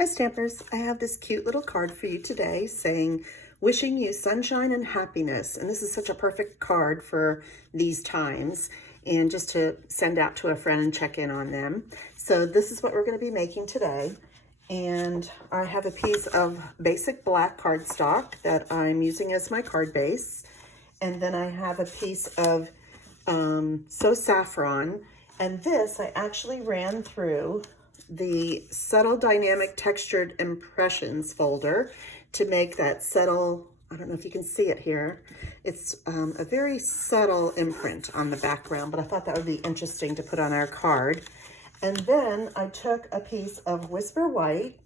Hi Stampers, I have this cute little card for you today saying, wishing you sunshine and happiness. And this is such a perfect card for these times and just to send out to a friend and check in on them. So this is what we're going to be making today. And I have a piece of basic black cardstock that I'm using as my card base. And then I have a piece of So Saffron. And this I actually ran through the Subtle Dynamic Textured Impressions folder to make that subtle, I don't know if you can see it here. It's a very subtle imprint on the background, but I thought that would be interesting to put on our card. And then I took a piece of Whisper White,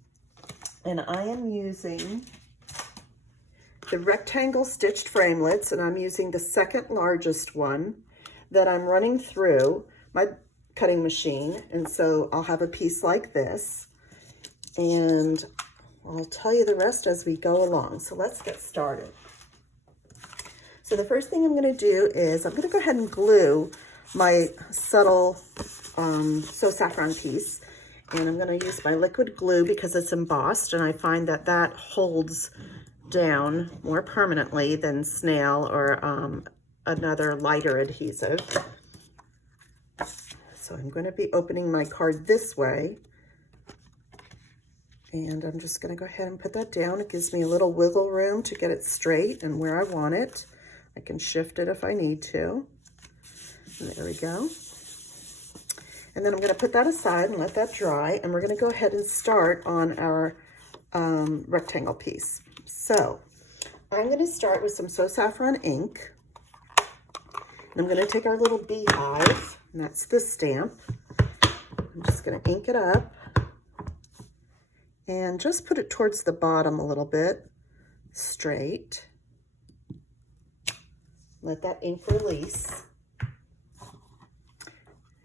and I am using the rectangle stitched framelits, and I'm using the second largest one that I'm running through my cutting machine. And so I'll have a piece like this, and I'll tell you the rest as we go along. So let's get started. So the first thing I'm going to do is I'm going to go ahead and glue my subtle So Saffron piece, and I'm going to use my liquid glue because it's embossed, and I find that that holds down more permanently than snail or another lighter adhesive. So I'm going to be opening my card this way, and I'm just going to go ahead and put that down. It gives me a little wiggle room to get it straight and where I want it. I can shift it if I need to. And there we go. And then I'm going to put that aside and let that dry, and we're going to go ahead and start on our rectangle piece. So I'm going to start with some So Saffron ink, and I'm going to take our little beehive, and that's the stamp. I'm just going to ink it up and just put it towards the bottom a little bit, straight. Let that ink release.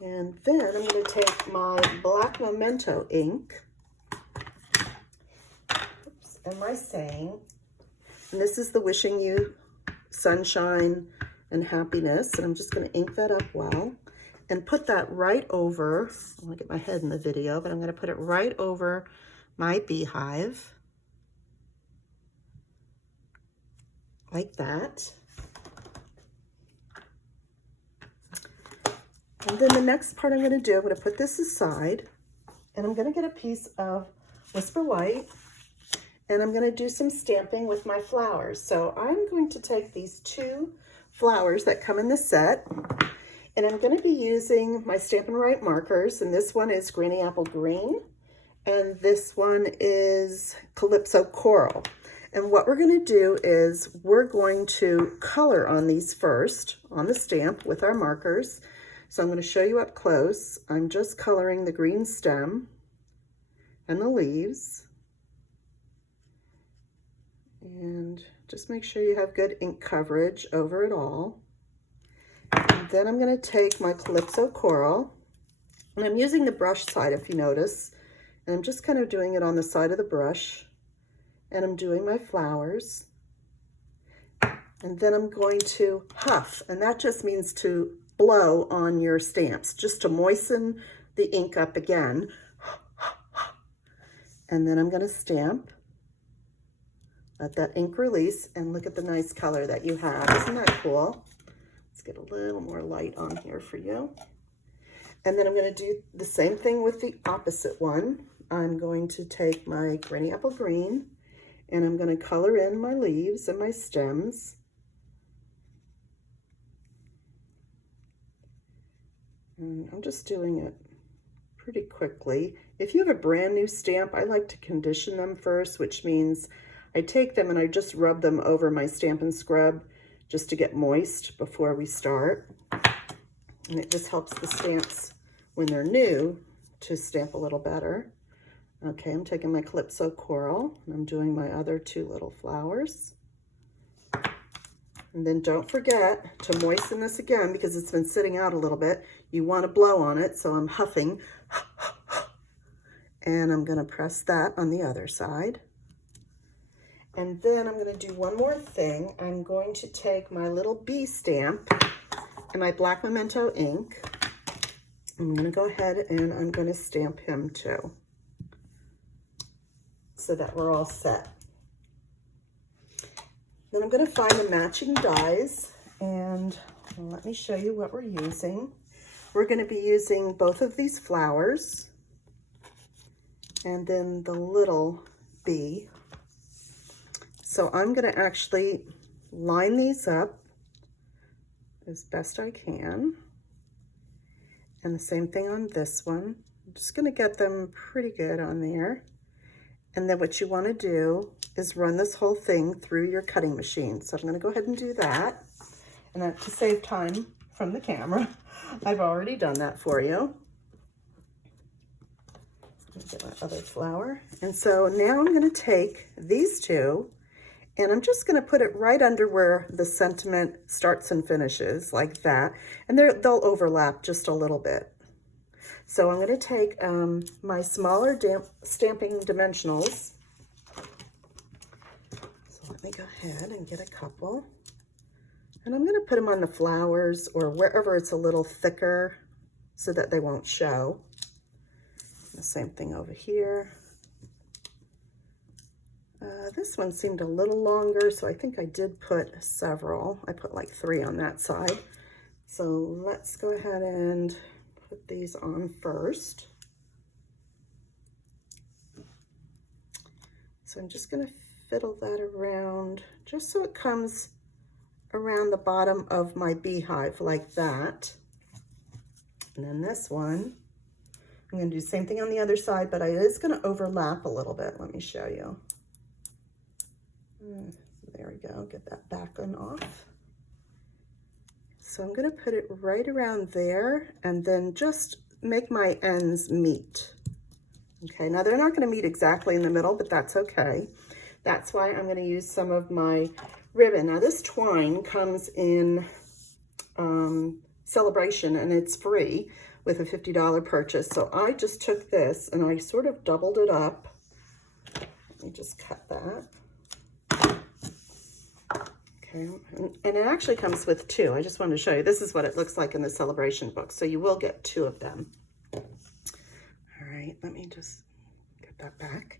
And then I'm going to take my black Memento ink, and my saying, and this is the wishing you sunshine and happiness, and I'm just going to ink that up well and put that right over, I want to get my head in the video, but I'm going to put it right over my beehive, like that. And then the next part I'm going to do, I'm going to put this aside, and I'm going to get a piece of Whisper White, and I'm going to do some stamping with my flowers. So I'm going to take these two flowers that come in the set, and I'm going to be using my Stampin' Right markers, and this one is Granny Apple Green, and this one is Calypso Coral. And what we're going to do is we're going to color on these first on the stamp with our markers. So I'm going to show you up close. I'm just coloring the green stem and the leaves. And just make sure you have good ink coverage over it all. And then I'm going to take my Calypso Coral, and I'm using the brush side if you notice, and I'm just kind of doing it on the side of the brush, and I'm doing my flowers. And then I'm going to huff, and that just means to blow on your stamps, just to moisten the ink up again. And then I'm going to stamp. Let that ink release, and look at the nice color that you have. Isn't that cool? Let's get a little more light on here for you. And then I'm going to do the same thing with the opposite one. I'm going to take my Granny Apple Green, and I'm going to color in my leaves and my stems. And I'm just doing it pretty quickly. If you have a brand new stamp, I like to condition them first, which means I take them and I just rub them over my Stampin' Scrub just to get moist before we start. And it just helps the stamps when they're new to stamp a little better. Okay, I'm taking my Calypso Coral, and I'm doing my other two little flowers. And then don't forget to moisten this again because it's been sitting out a little bit. You want to blow on it, so I'm huffing. And I'm going to press that on the other side. And then I'm going to do one more thing. I'm going to take my little bee stamp and my black Memento ink. I'm going to go ahead and I'm going to stamp him too. so that we're all set. Then I'm going to find the matching dies, and let me show you what we're using. We're going to be using both of these flowers and then the little bee. So I'm going to actually line these up as best I can. And the same thing on this one. I'm just going to get them pretty good on there. And then what you want to do is run this whole thing through your cutting machine. So I'm going to go ahead and do that. And that to save time from the camera, I've already done that for you. Let me get my other flower. And so now I'm going to take these two, and I'm just going to put it right under where the sentiment starts and finishes, like that. And they'll overlap just a little bit. So I'm going to take my smaller stamping dimensionals. So let me go ahead and get a couple. And I'm going to put them on the flowers or wherever it's a little thicker so that they won't show. The same thing over here. This one seemed a little longer, so I think I did put several. I put like 3 on that side. So let's go ahead and put these on first. So I'm just going to fiddle that around just so it comes around the bottom of my beehive like that. And then this one, I'm going to do the same thing on the other side, but it is going to overlap a little bit. Let me show you. There we go. Get that back one off. So I'm going to put it right around there and then just make my ends meet. Okay, now they're not going to meet exactly in the middle, but that's okay. That's why I'm going to use some of my ribbon. Now this twine comes in Sale-a-Bration, and it's free with a $50 purchase. So I just took this and I sort of doubled it up. Let me just cut that. Okay, and it actually comes with 2. I just wanted to show you. This is what it looks like in the Sale-a-Bration book. So you will get 2 of them. All right, let me just get that back.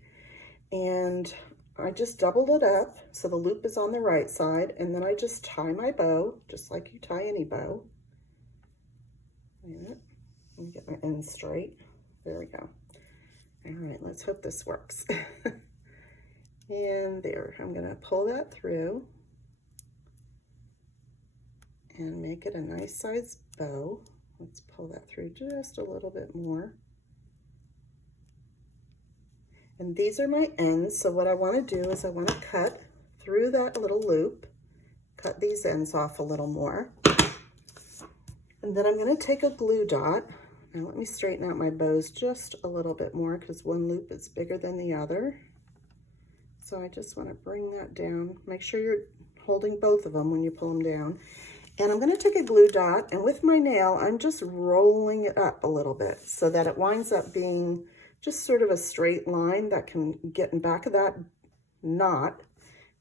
And I just doubled it up so the loop is on the right side, and then I just tie my bow, just like you tie any bow. Let me get my ends straight. There we go. All right, let's hope this works. And there, I'm gonna pull that through and make it a nice size bow. Let's pull that through just a little bit more. And these are my ends, so what I want to do is I want to cut through that little loop, cut these ends off a little more. And then I'm going to take a glue dot. Now let me straighten out my bows just a little bit more because one loop is bigger than the other. So I just want to bring that down. Make sure you're holding both of them when you pull them down. And I'm going to take a glue dot, and with my nail, I'm just rolling it up a little bit so that it winds up being just sort of a straight line that can get in back of that knot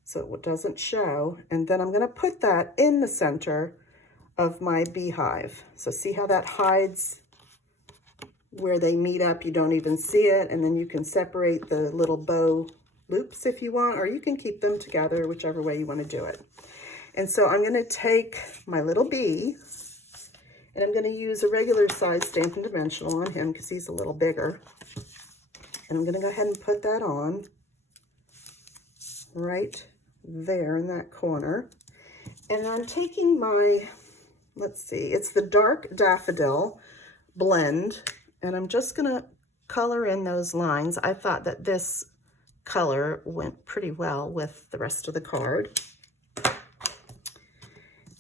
so it doesn't show. And then I'm going to put that in the center of my beehive. So see how that hides where they meet up? You don't even see it. And then you can separate the little bow loops if you want, or you can keep them together, whichever way you want to do it. And so I'm going to take my little bee, and I'm going to use a regular size Stampin' Dimensional on him because he's a little bigger. And I'm going to go ahead and put that on right there in that corner. And I'm taking my, let's see, it's the Dark Daffodil blend, and I'm just going to color in those lines. I thought that this color went pretty well with the rest of the card.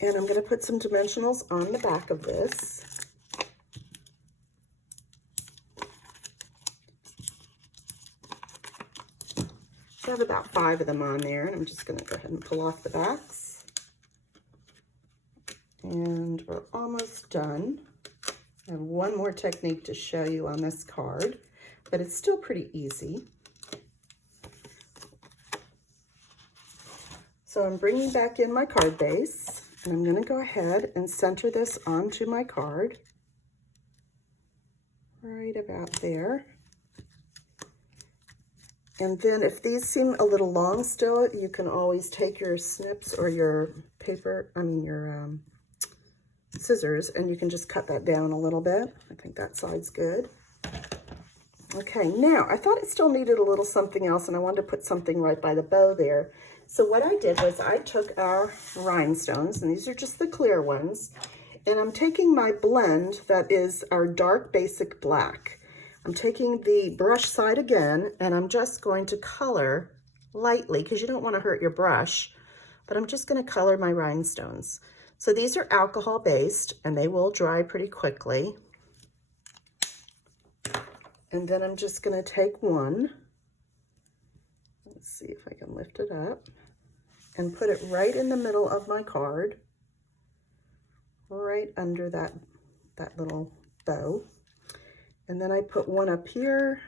And I'm going to put some dimensionals on the back of this. I have about 5 of them on there, and I'm just going to go ahead and pull off the backs. And we're almost done. I have one more technique to show you on this card, but it's still pretty easy. So I'm bringing back in my card base, and I'm going to go ahead and center this onto my card right about there. And then if these seem a little long still, you can always take your snips or your paper, your scissors, and you can just cut that down a little bit. I think that side's good. Okay, now I thought it still needed a little something else, and I wanted to put something right by the bow there. So what I did was I took our rhinestones, and these are just the clear ones, and I'm taking my blend that is our dark basic black. I'm taking the brush side again, and I'm just going to color lightly because you don't want to hurt your brush, but I'm just going to color my rhinestones. So these are alcohol based, and they will dry pretty quickly. And then I'm just going to take one, let's see if I can lift it up, and put it right in the middle of my card, right under that little bow. And then I put one up here,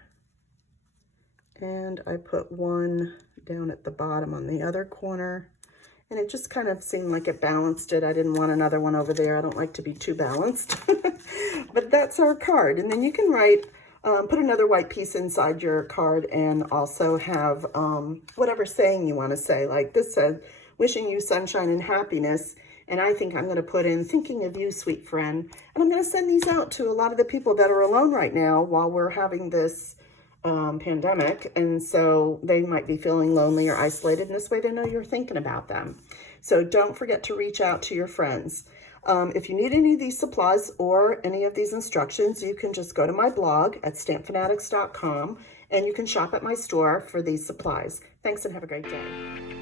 and I put one down at the bottom on the other corner. And it just kind of seemed like it balanced it. I didn't want another one over there. I don't like to be too balanced. But that's our card. And then you can write, put another white piece inside your card and also have whatever saying you want to say. Like this says, wishing you sunshine and happiness. And I think I'm going to put in, thinking of you, sweet friend. And I'm going to send these out to a lot of the people that are alone right now while we're having this pandemic. And so they might be feeling lonely or isolated. And this way they know you're thinking about them. So don't forget to reach out to your friends. If you need any of these supplies or any of these instructions, you can just go to my blog at StampFUNatics.com, and you can shop at my store for these supplies. Thanks and have a great day.